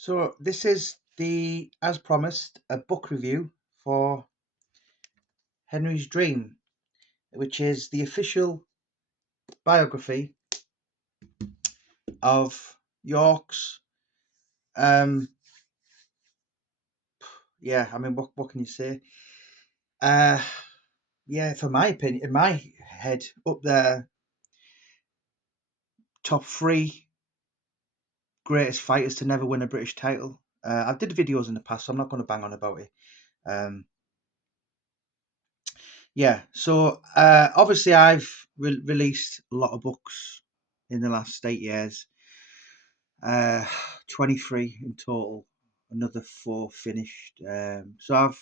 So this is as promised, a book review for Henry's Dream, which is the official biography of York's. Um, yeah, I mean, what can you say? Uh, yeah, for my opinion, in my head, up there, top three greatest fighters to never win a British title. I've did videos in the past, so I'm not going to bang on about it. Um, yeah, so obviously I've released a lot of books in the last 8 years. Uh, 23 in total. Another four finished. So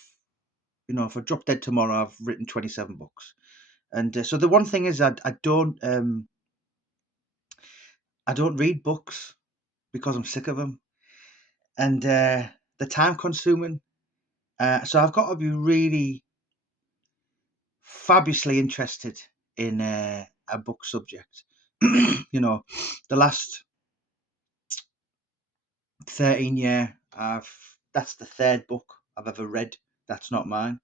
if I drop dead tomorrow, I've written 27 books. And so the one thing is, I don't read books because I'm sick of them, and they're time consuming. So I've got to be really fabulously interested in a book subject. The last 13 year, that's the third book I've ever read. That's not mine.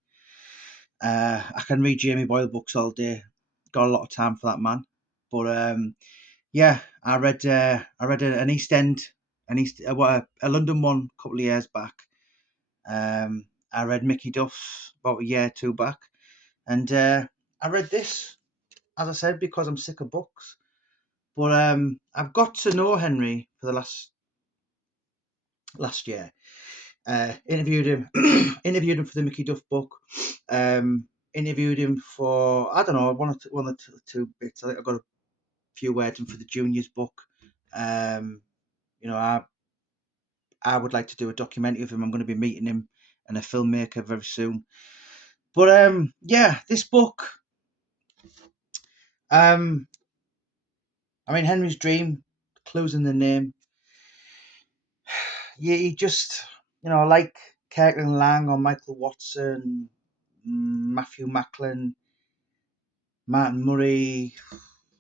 I can read Jamie Boyle books all day. Got a lot of time for that man. But yeah, I read an East End, a London one a couple of years back. I read Mickey Duff's about a year or two back, and I read this, as I said, because I'm sick of books. But I've got to know Henry for the last year. Interviewed him, interviewed him for the Mickey Duff book. Interviewed him for, I don't know, one or two bits. I think I got a few words in for the juniors book. Um, I would like to do a documentary of him. I'm going to be meeting him and a filmmaker very soon. But yeah, this book. Um, I mean, Henry's Dream, clues in the name. Yeah, he just, like Kirkland Lang or Michael Watson, Matthew Macklin, Martin Murray.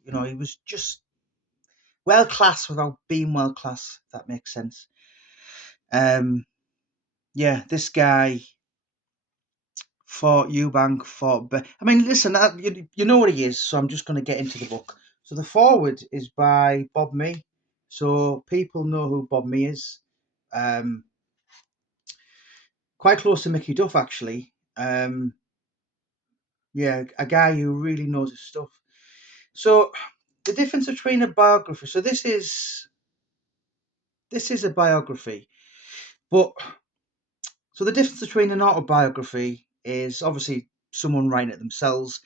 He was just well class without being well class, if that makes sense. Yeah, this guy fought Eubank, I mean, listen, you know what he is, so I'm just going to get into the book. So the foreword is by Bob Mee, so people know who Bob Mee is. Um, quite close to Mickey Duff, actually. Yeah, a guy who really knows his stuff. So the difference between a biography. So this is a biography, but so the difference between an autobiography is obviously someone writing it themselves.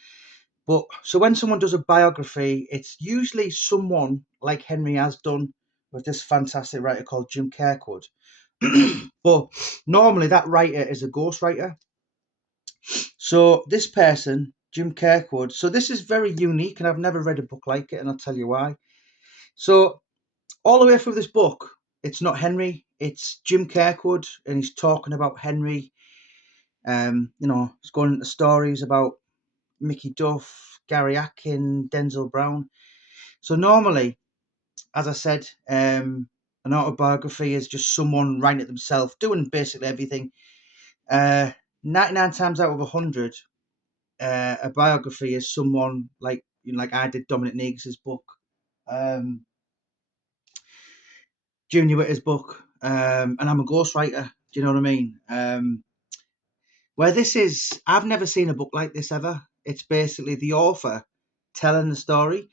But so when someone does a biography, it's usually someone like Henry has done with this fantastic writer called Jim Kirkwood. But normally that writer is a ghostwriter. So this person, Jim Kirkwood, so this is very unique, and I've never read a book like it, and I'll tell you why. So all the way through this book, it's not Henry, it's Jim Kirkwood, and he's talking about Henry. He's going into stories about Mickey Duff, Gary Atkin, Denzel Brown. So normally, as I said, an autobiography is just someone writing it themselves, doing basically everything. 99 times out of 100, a biography is someone like I did Dominic Neagis's book, Junior Witter's book, and I'm a ghostwriter. Do you know what I mean? Where this is, I've never seen a book like this ever. It's basically the author telling the story.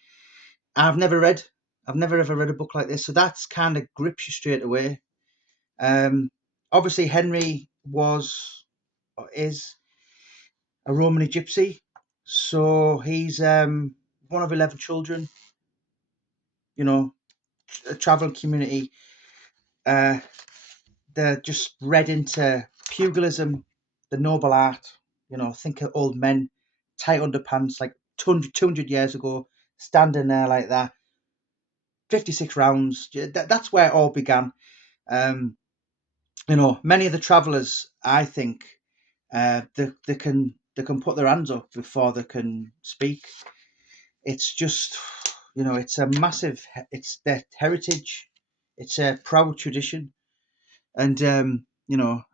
I've never read, I've never ever read a book like this, so that's kind of grips you straight away. Obviously, Henry was or is a Romany gypsy, so he's one of 11 children. You know, a traveling community. Uh, they're just read into pugilism, the noble art. Think of old men, tight underpants, like 200 years ago, standing there like that. 56 rounds. That's where it all began. Um, many of the travellers, I think, they can put their hands up before they can speak. It's just, it's a massive. It's their heritage. It's a proud tradition. And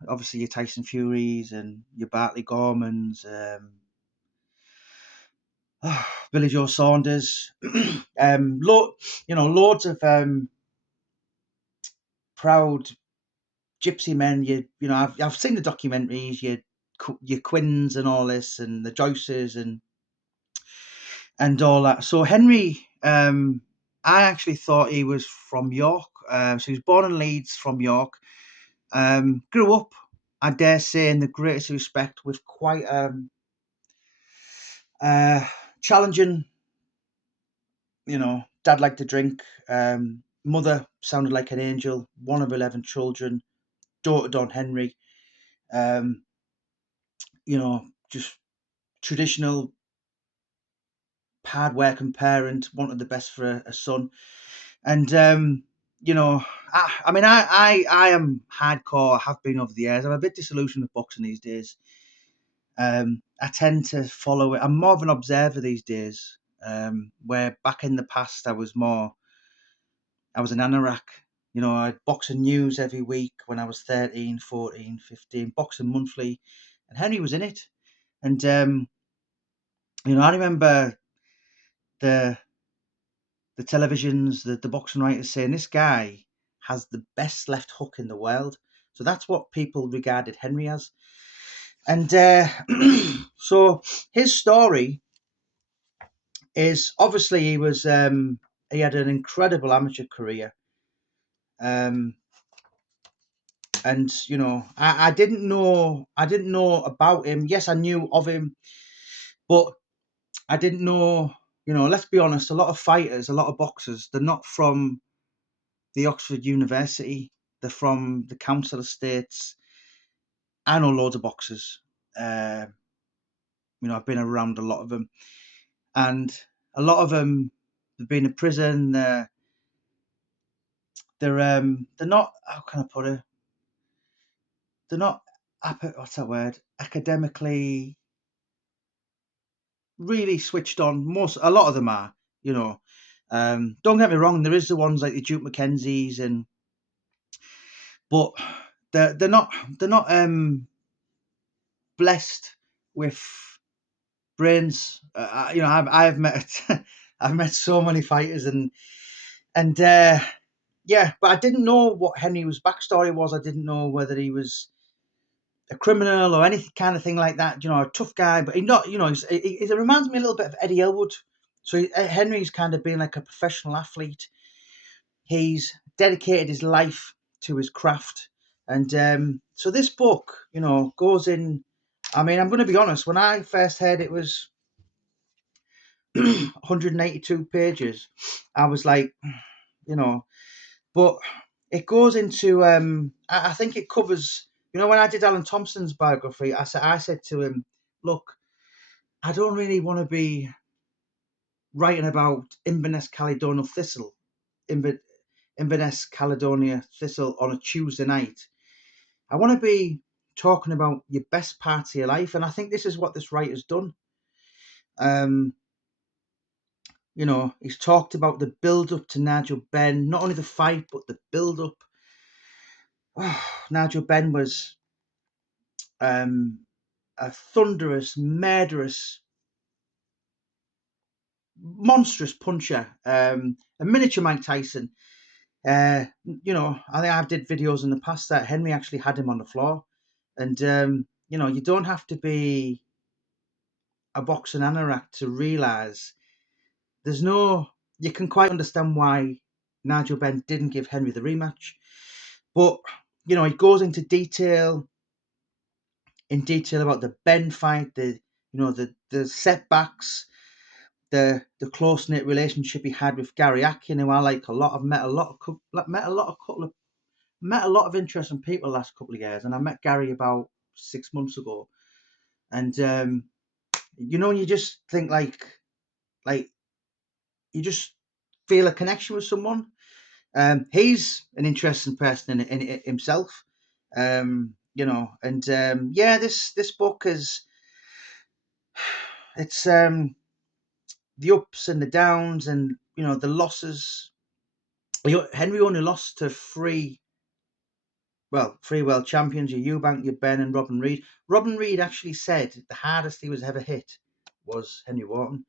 obviously your Tyson Furies and your Bartley Gormans, Billy Joe Saunders, loads of proud gypsy men. I've seen the documentaries. Your Quins and all this, and the Joyces and all that. So Henry, I actually thought he was from York. So he was born in Leeds, from York. Grew up, I dare say, in the greatest respect, with quite challenging. Dad liked to drink. Mother sounded like an angel. One of 11 children. Doted on Henry. Just traditional, hard-working parent. Wanted the best for a son. And I am hardcore. I have been over the years. I'm a bit disillusioned with boxing these days. I tend to follow it. I'm more of an observer these days. Where back in the past I was an anorak. I'd boxing news every week when I was 13, 14, 15, boxing monthly, and Henry was in it. And I remember the televisions, the boxing writers saying this guy has the best left hook in the world. So that's what people regarded Henry as. And so his story is, obviously, he had an incredible amateur career. And I didn't know about him. Yes, I knew of him, but I didn't know. Let's be honest. A lot of fighters, a lot of boxers, they're not from the Oxford University. They're from the Council Estates. I know loads of boxers. I've been around a lot of them, and a lot of them have been in prison. They're not. How can I put it? They're not. What's that word? Academically, really switched on. A lot of them are. Don't get me wrong. There is the ones like the Duke Mackenzies, but they're not blessed with brains. I've met I've met so many fighters, and yeah, but I didn't know what Henry's backstory was. I didn't know whether he was a criminal or any kind of thing like that. A tough guy, but he not. He reminds me a little bit of Eddie Elwood. So Henry's kind of been like a professional athlete. He's dedicated his life to his craft, and so this book, goes in. I mean, I'm going to be honest. When I first heard it was 182 pages, I was like, but it goes into. I think it covers. When I did Alan Thompson's biography, I said to him, "Look, I don't really want to be writing about Inverness Caledonian Thistle, Inverness Caledonia Thistle on a Tuesday night. I want to be talking about your best parts of your life," and I think this is what this writer's done. He's talked about the build up to Nigel Benn, not only the fight but the build up. Nigel Benn was a thunderous, murderous, monstrous puncher, a miniature Mike Tyson. I think I've did videos in the past that Henry actually had him on the floor, and you don't have to be a boxing anorak to realise you can quite understand why Nigel Benn didn't give Henry the rematch, but he goes into detail about the Benn fight, the setbacks, the close knit relationship he had with Gary Atkin, who I like a lot. I've met a lot of interesting people the last couple of years, and I met Gary about 6 months ago, and you just think like you just feel a connection with someone. He's an interesting person in himself, and this book it's the ups and the downs, and the losses. Henry only lost to 3 three world champions, your Eubank, your Ben, and Robin Reid. Robin Reid actually said the hardest he was ever hit was Henry Wharton.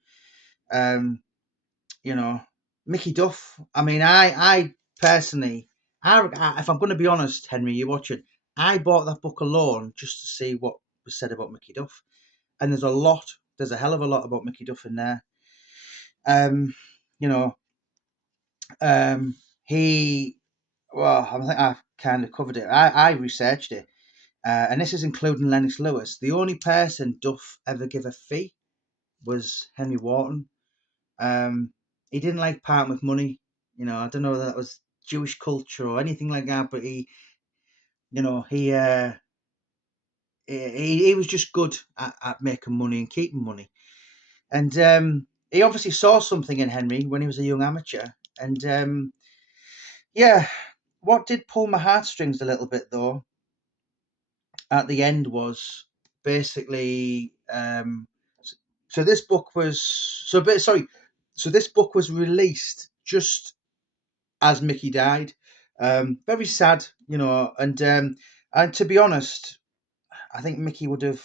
You know, Mickey Duff. I mean, I personally, if I'm going to be honest, Henry, you're watching, I bought that book alone just to see what was said about Mickey Duff. And there's a hell of a lot about Mickey Duff in there. You know, he, well, I think I've kind of covered it. I researched it. And this is including Lennox Lewis. The only person Duff ever gave a fee was Henry Wharton. He didn't like parting with money. I don't know whether that was Jewish culture or anything like that, but he was just good at making money and keeping money. And he obviously saw something in Henry when he was a young amateur. And what did pull my heartstrings a little bit though at the end was basically so this book was so this book was released just as Mickey died. Very sad, and to be honest, I think Mickey would have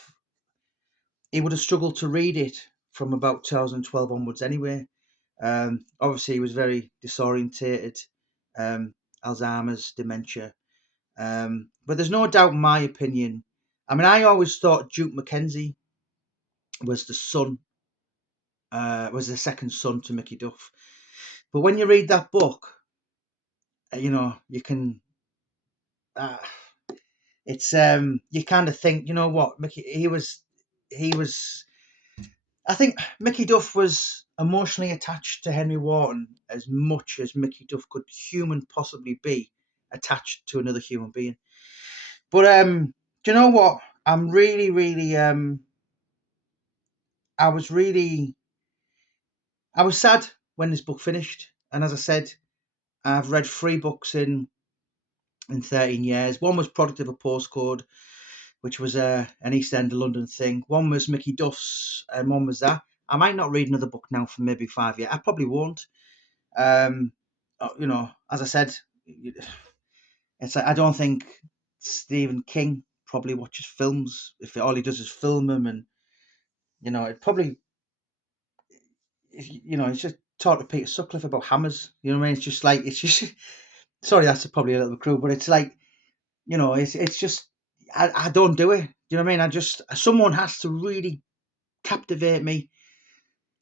struggled to read it from about 2012 onwards anyway. Obviously, he was very disorientated, Alzheimer's, dementia. But there's no doubt, in my opinion. I mean, I always thought Duke Mackenzie was the second son to Mickey Duff. But when you read that book, you can. It's you kind of think, you know what, Mickey. He was. I think Mickey Duff was emotionally attached to Henry Wharton as much as Mickey Duff could human possibly be attached to another human being. But do you know what? I'm really, really. I was sad when this book finished, and as I said, I've read 3 books in 13 years. One was Product of a Postcode, which was an East End of London thing. One was Mickey Duff's, and one was that. I might not read another book now for maybe 5 years. I probably won't. As I said, it's like, I don't think Stephen King probably watches films if all he does is film them, and it probably, it's just talk to Peter Sutcliffe about hammers. You know what I mean? It's just sorry, that's probably a little bit cruel, but it's like, it's just I don't do it. You know what I mean? Someone has to really captivate me.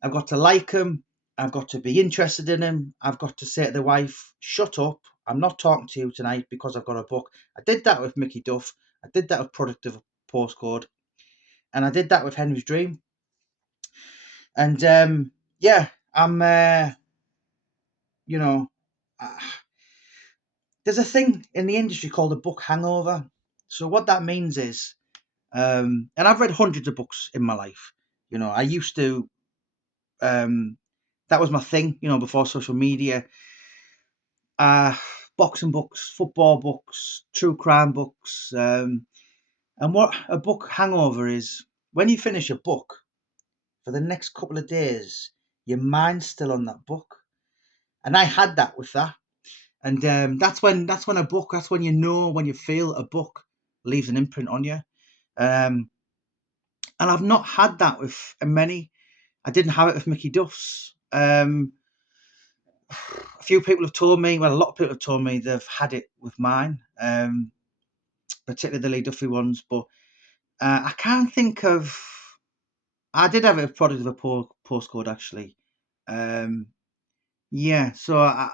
I've got to like him. I've got to be interested in him. I've got to say to the wife, shut up. I'm not talking to you tonight because I've got a book. I did that with Mickey Duff. I did that with Product of a Postcode. And I did that with Henry's Dream. And I'm, there's a thing in the industry called a book hangover. So what that means is, and I've read hundreds of books in my life. I used to, that was my thing, before social media. Boxing books, football books, true crime books. And what a book hangover is, when you finish a book, for the next couple of days, your mind's still on that book. And I had that with that. And that's when when you feel a book leaves an imprint on you. And I've not had that with many. I didn't have it with Mickey Duff's. A few people have told me, a lot of people have told me they've had it with mine, particularly the Lee Duffy ones. But I can't think of. I did have it with Product of a Postcode actually. So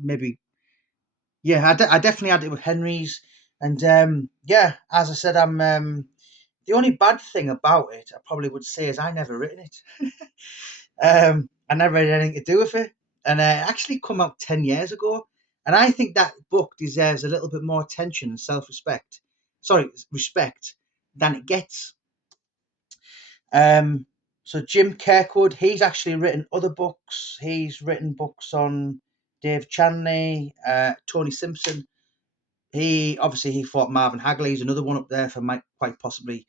maybe. Yeah, I definitely had it with Henry's, and as I said, I'm the only bad thing about it, I probably would say, is I never written it. I never had anything to do with it, and it actually come out 10 years ago, and I think that book deserves a little bit more attention and respect than it gets. So Jim Kirkwood, he's actually written other books. He's written books on Dave Chanley, Tony Simpson. He fought Marvin Hagley. He's another one up there for quite possibly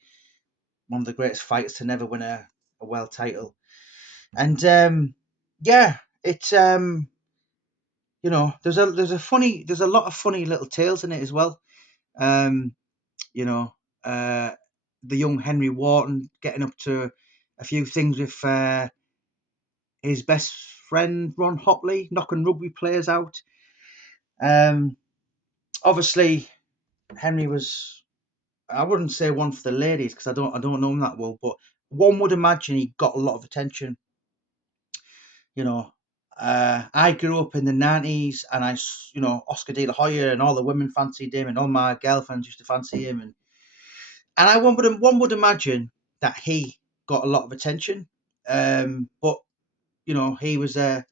one of the greatest fighters to never win a world title. And it's there's a lot of funny little tales in it as well. You know, the young Henry Wharton getting up to a few things with his best friend Ron Hopley, knocking rugby players out. Obviously, Henry was, I wouldn't say one for the ladies because I don't know him that well, but one would imagine he got a lot of attention. You know, I grew up in the 90s and Oscar De La Hoya and all the women fancied him and all my girlfriends used to fancy him. And one would imagine that he got a lot of attention. But, he was a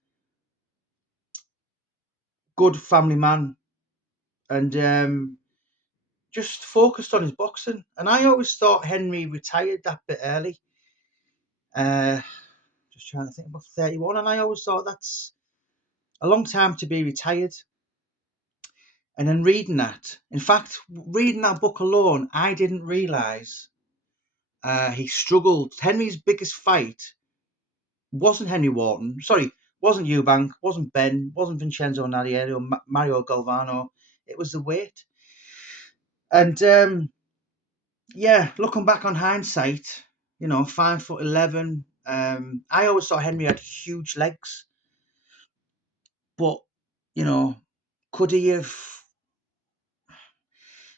good family man and just focused on his boxing. And I always thought Henry retired that bit early. Just trying to think, about 31, and I always thought that's a long time to be retired. And then reading that, in fact, reading that book alone, I didn't realise he struggled. Henry's biggest fight wasn't Henry Wharton, sorry, wasn't Eubank, wasn't Ben, wasn't Vincenzo Nadiero, Mario Galvano. It was the weight. And looking back on hindsight, 5'11". I always thought Henry had huge legs, but could he have?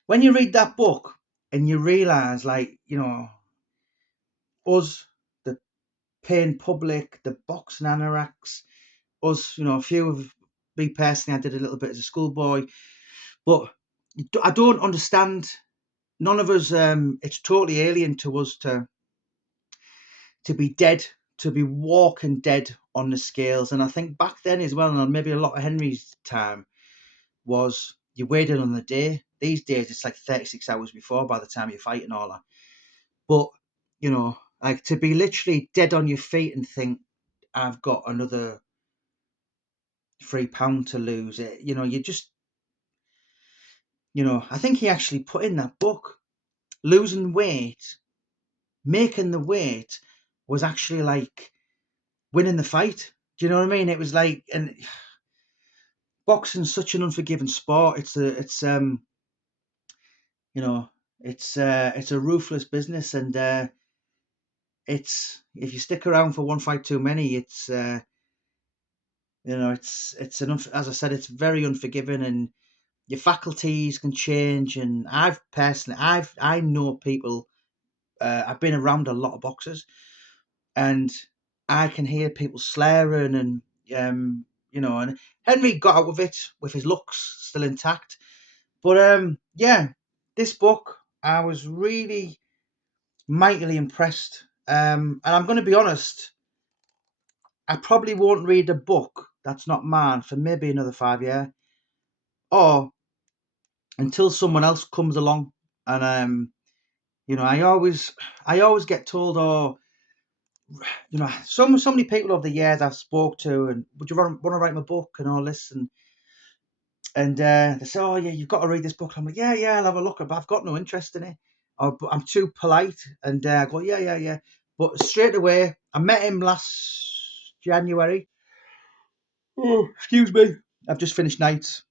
When you read that book and you realise, us, the paying public, the boxing anoraks, us, a few of me personally, I did a little bit as a schoolboy, but I don't understand. None of us. It's totally alien to us to be dead, to be walking dead on the scales. And I think back then as well, and maybe a lot of Henry's time, was you waited on the day. These days it's like 36 hours before by the time you're fighting all that. But, like to be literally dead on your feet and think, I've got another £3 to lose it. You just, I think he actually put in that book, losing weight, making the weight was actually like winning the fight. Do you know what I mean? It was like, and boxing's such an unforgiving sport. It's a ruthless business, and it's, if you stick around for one fight too many, it's as I said, it's very unforgiving, and your faculties can change. And I know people. I've been around a lot of boxers, and I can hear people swearing, and and Henry got out of it with his looks still intact. But this book, I was really mightily impressed. And I'm going to be honest, I probably won't read a book that's not mine for maybe another 5 years, or until someone else comes along. And I always get told, oh, so many people over the years I've spoke to, and would you want to write my book and all this, and they say, oh yeah, you've got to read this book. I'm like, yeah, I'll have a look, but I've got no interest in it, or but I'm too polite, and I go, yeah. But straight away, I met him last January. Oh, excuse me. I've just finished nights.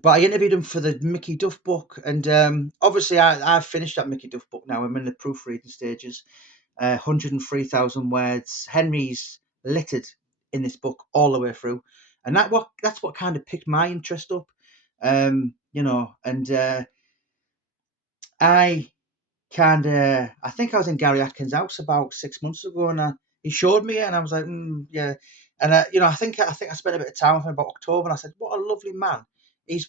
But I interviewed him for the Mickey Duff book, and obviously I've finished that Mickey Duff book now. I'm in the proofreading stages. 103,000 words. Henry's littered in this book all the way through, and that's what kind of picked my interest up. And I think I was in Gary Atkins' house about 6 months ago, and he showed me it, and I was like, yeah. And I think I spent a bit of time with him about October, and I said, what a lovely man.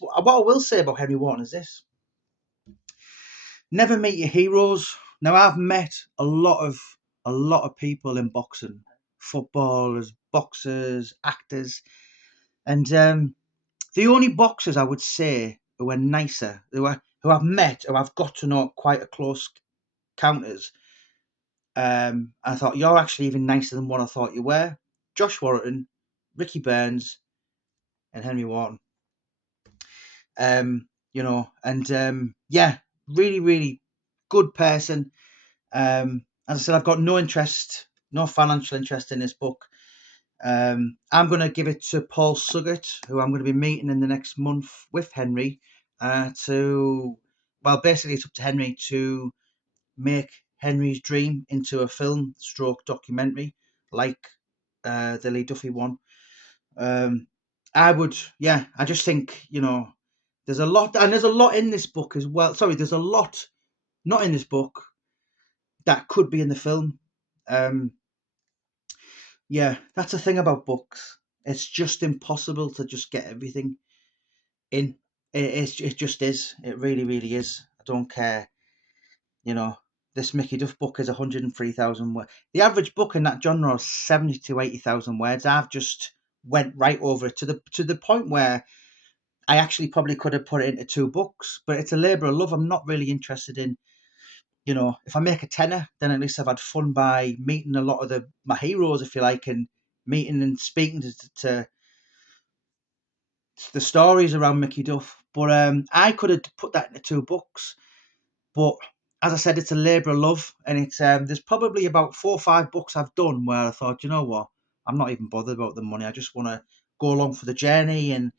What I will say about Henry Wharton is this: never meet your heroes. Now, I've met a lot of people in boxing, footballers, boxers, actors, and the only boxers I would say who were nicer, who I've met, who I've got to know quite a close counters. I thought, you're actually even nicer than what I thought you were. Josh Warrington, Ricky Burns, and Henry Wharton. Really, really good person. As I said, I've got no interest, no financial interest in this book. I'm going to give it to Paul Suggett, who I'm going to be meeting in the next month with Henry, basically it's up to Henry to make Henry's Dream into a film stroke documentary like the Lee Duffy one. I just think, there's a lot, and there's a lot in this book as well. Sorry, there's a lot not in this book that could be in the film. Um, yeah, that's the thing about books. It's just impossible to just get everything in. It just is. It really, really is. I don't care. You know, this Mickey Duff book is 103,000 words. The average book in that genre is 70 to 80,000 words. I've just went right over it to the point where I actually probably could have put it into 2 books, but it's a labour of love. I'm not really interested in, if I make a tenner, then at least I've had fun by meeting a lot of my heroes, if you like, and meeting and speaking to the stories around Mickey Duff. But I could have put that into 2 books. But as I said, it's a labour of love, and it's there's probably about 4 or 5 books I've done where I thought, you know what, I'm not even bothered about the money. I just want to go along for the journey and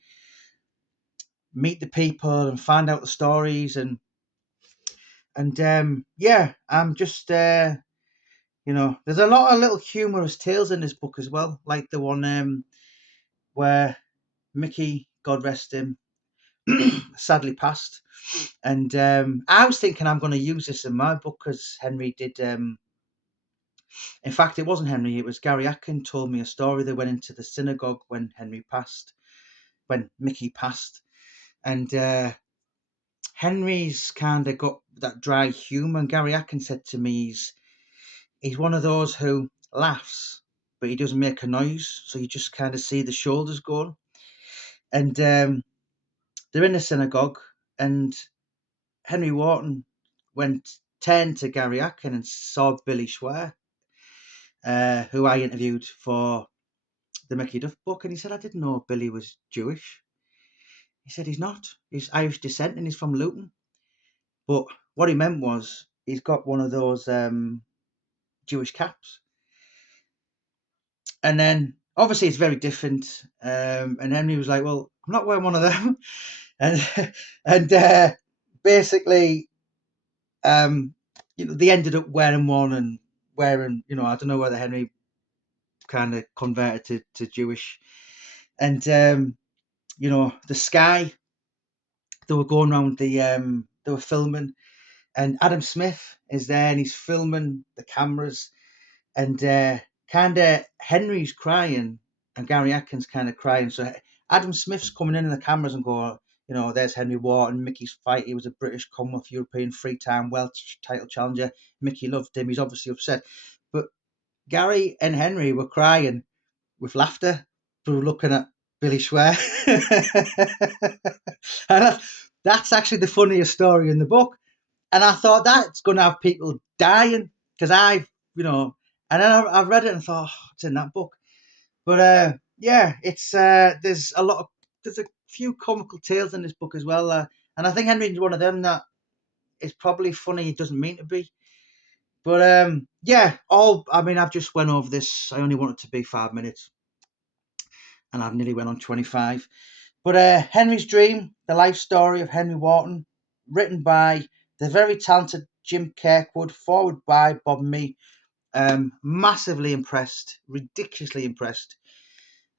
meet the people and find out the stories and yeah, I'm just there's a lot of little humorous tales in this book as well, like the one where Mickey, God rest him, sadly passed. And I was thinking I'm going to use this in my book because Henry did. In fact, it wasn't Henry; it was Gary Atkin told me a story. They went into the synagogue when Mickey passed, and Henry's kind of got that dry humour. And Gary Atkin said to me, he's one of those who laughs, but he doesn't make a noise, so you just kind of see the shoulders going. And they're in the synagogue, and Henry Wharton turned to Gary Atkin and saw Billy Schwer, who I interviewed for the Mickey Duff book, and he said, I didn't know Billy was Jewish. He said, he's not. He's Irish descent and he's from Luton. But what he meant was he's got one of those Jewish caps. And then obviously it's very different. And Henry was like, well, I'm not wearing one of them. and basically, they ended up wearing one and wearing, I don't know whether Henry kind of converted to Jewish. And, the sky, they were going around they were filming, and Adam Smith is there and he's filming the cameras. And kind of Henry's crying and Gary Atkins kind of crying. So Adam Smith's coming in the cameras and going, there's Henry Wharton, Mickey's fight. He was a British Commonwealth European 3-time world title challenger. Mickey loved him. He's obviously upset. But Gary and Henry were crying with laughter. They were looking at Billy Schwer. And that's actually the funniest story in the book. And I thought that's going to have people dying because and then I read it and thought, it's in that book. But yeah, it's there's a few comical tales in this book as well, and I think Henry's one of them that is probably funny. It doesn't mean to be, but yeah. I've just went over this. I only want it to be 5 minutes, and I've nearly went on 25. But Henry's Dream: The Life Story of Henry Wharton, written by the very talented Jim Kirkwood, forward by Bob and me. Massively impressed, ridiculously impressed.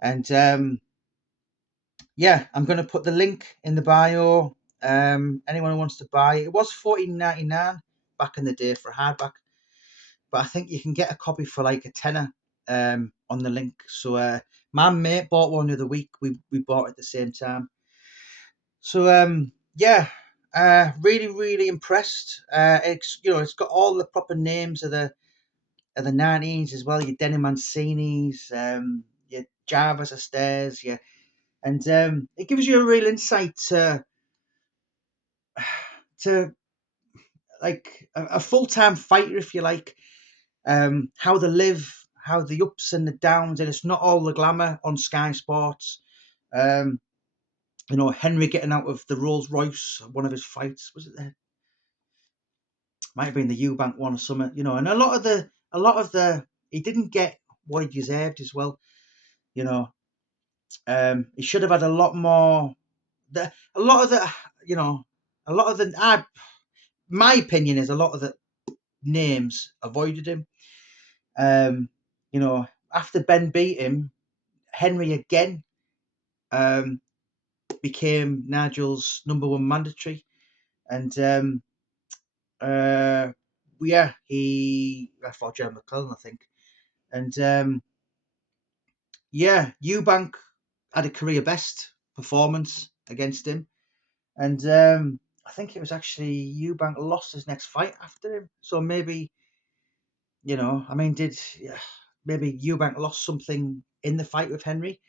And yeah, I'm going to put the link in the bio. Anyone who wants to buy it was $14.99 back in the day for a hardback, but I think you can get a copy for like a tenner on the link. So my mate bought one the other week. We bought it at the same time. So yeah, really, really impressed. It's got all the proper names of the 90s as well. Your Denny Mancini's, your Jarvis Astairs, and it gives you a real insight to like a full-time fighter, if you like, how they live, how the ups and the downs, and it's not all the glamour on Sky Sports. Henry getting out of the Rolls Royce, one of his fights, was it there? Might have been the Eubank one or something, and a lot of the he didn't get what he deserved as well. He should have had a lot more. A lot of the you know, a lot of my opinion is a lot of the names avoided him. You know, after Ben beat him, Henry again um, became Nigel's #1 mandatory, and uh, yeah, he I fought Jerry McClellan, I think, and yeah, Eubank had a career best performance against him, and I think it was actually Eubank lost his next fight after him. So maybe, I mean, maybe Eubank lost something in the fight with Henry?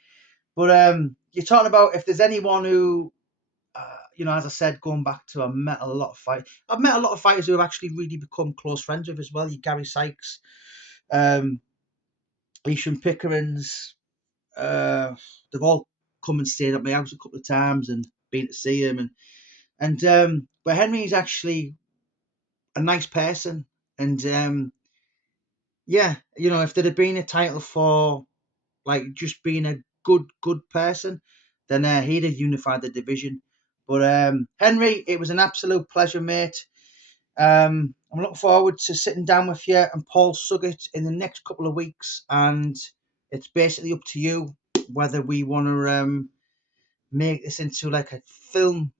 But you're talking about if there's anyone who, as I said, going back to I've met a lot of fighters who have actually really become close friends with as well. You Gary Sykes, um, Isham Pickering's, they've all come and stayed at my house a couple of times and been to see him, but Henry's actually a nice person, and yeah, if there had been a title for like just being a good person, then he'd have unified the division. But Henry, it was an absolute pleasure, mate. I'm looking forward to sitting down with you and Paul Suggett in the next couple of weeks, and it's basically up to you whether we want to make this into like a film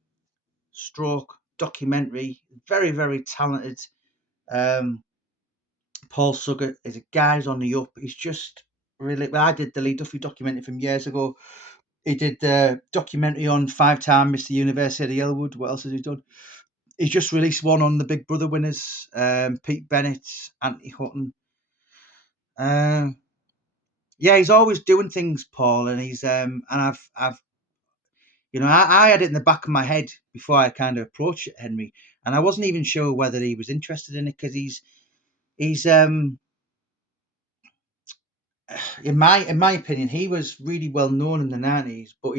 stroke documentary. Very, very talented. Um, Paul Suggett is a guy's on the up. He's just really. Well, I did the Lee Duffy documentary from years ago. He did the documentary on 5-time Mr. University of Elwood. What else has he done? He's just released one on the Big Brother winners, Pete Bennett, Anthony Hutton. Yeah, he's always doing things, Paul, and he's and I've I had it in the back of my head before I kind of approached Henry, and I wasn't even sure whether he was interested in it because he's in my opinion he was really well known in the 90s, but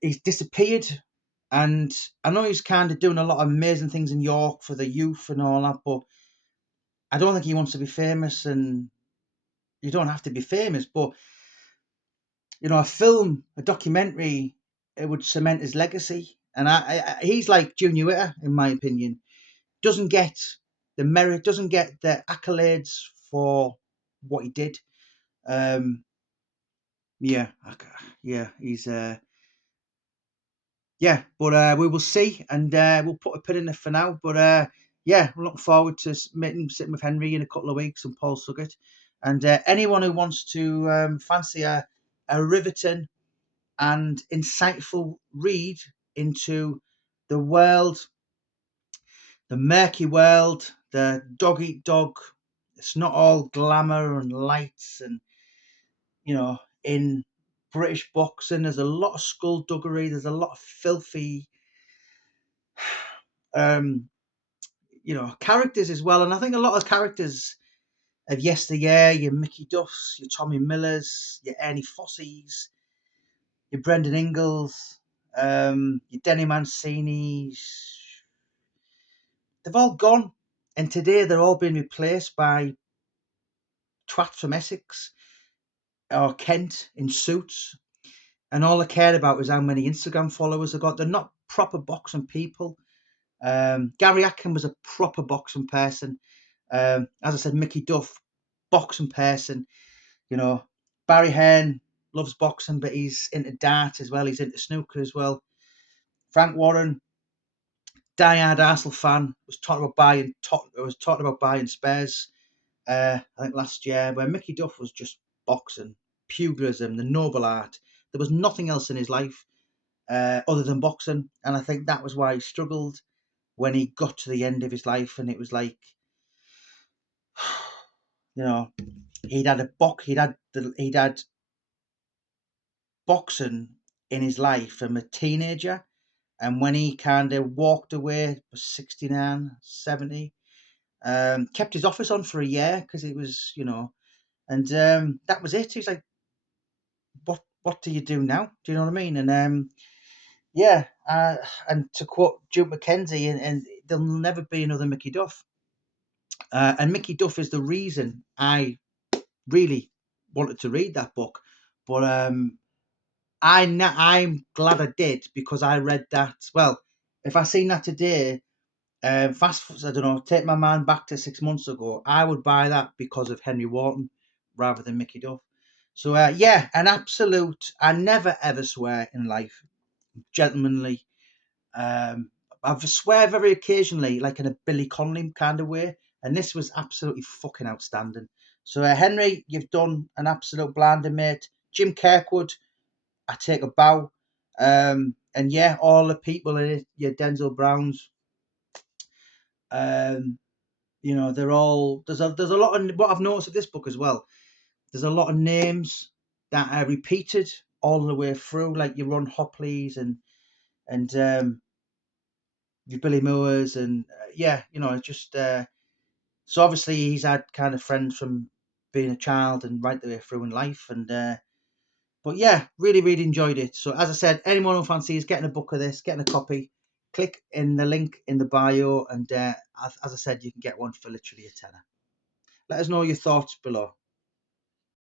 he's disappeared. And I know he's kind of doing a lot of amazing things in York for the youth and all that, but I don't think he wants to be famous. And you don't have to be famous, but a film, a documentary, it would cement his legacy. And he's like Junior Witter, in my opinion. Doesn't get the merit, doesn't get the accolades for what he did. Um, yeah, yeah, he's yeah, but we will see, and we'll put a pin in it for now. But yeah, we're looking forward to sitting with Henry in a couple of weeks and Paul Suggett, and anyone who wants to fancy a riveting and insightful read into the world, the murky world, the dog eat dog. It's not all glamour and lights, and in British boxing, there's a lot of skullduggery. There's a lot of filthy um, characters as well. And I think a lot of characters of yesteryear, your Mickey Duffs, your Tommy Millers, your Ernie Fossies, your Brendan Ingalls, your Denny Mancini's, they've all gone. And today they're all being replaced by twats from Essex or Kent in suits. And all they cared about is how many Instagram followers they got. They're not proper boxing people. Gary Atkin was a proper boxing person. As I said, Mickey Duff, boxing person. Barry Hearn loves boxing, but he's into dart as well. He's into snooker as well. Frank Warren, diehard Arsenal fan, was talking about buying spares. I think last year, where Mickey Duff was just boxing, pugilism, the noble art. There was nothing else in his life other than boxing, and I think that was why he struggled when he got to the end of his life, and it was like, you know, he'd had boxing in his life from a teenager, and when he kind of walked away, was 69, 70, kept his office on for a year because it was, and that was it. He's like, what do you do now? Do you know what I mean? And yeah, and to quote Duke McKenzie, and there'll never be another Mickey Duff. And Mickey Duff is the reason I really wanted to read that book. But I'm glad I did, because I read that. Well, if I seen that today, I don't know, take my mind back to 6 months ago, I would buy that because of Henry Wharton rather than Mickey Duff. So yeah, an absolute. I never ever swear in life, gentlemanly. Um, I've swear very occasionally, like in a Billy Connolly kind of way, and this was absolutely fucking outstanding. So Henry, you've done an absolute blinder, mate. Jim Kirkwood, I take a bow. And yeah, all the people in it, your Denzel Browns, um, they're all there's a lot of what I've noticed of this book as well. There's a lot of names that are repeated all the way through, like your Ron Hopleys and your Billy Moores, and yeah, just so obviously he's had kind of friends from being a child and right the way through in life, and but yeah, really, really enjoyed it. So as I said, anyone who fancies getting a book of this, getting a copy, click in the link in the bio, and as I said, you can get one for literally a tenner. Let us know your thoughts below.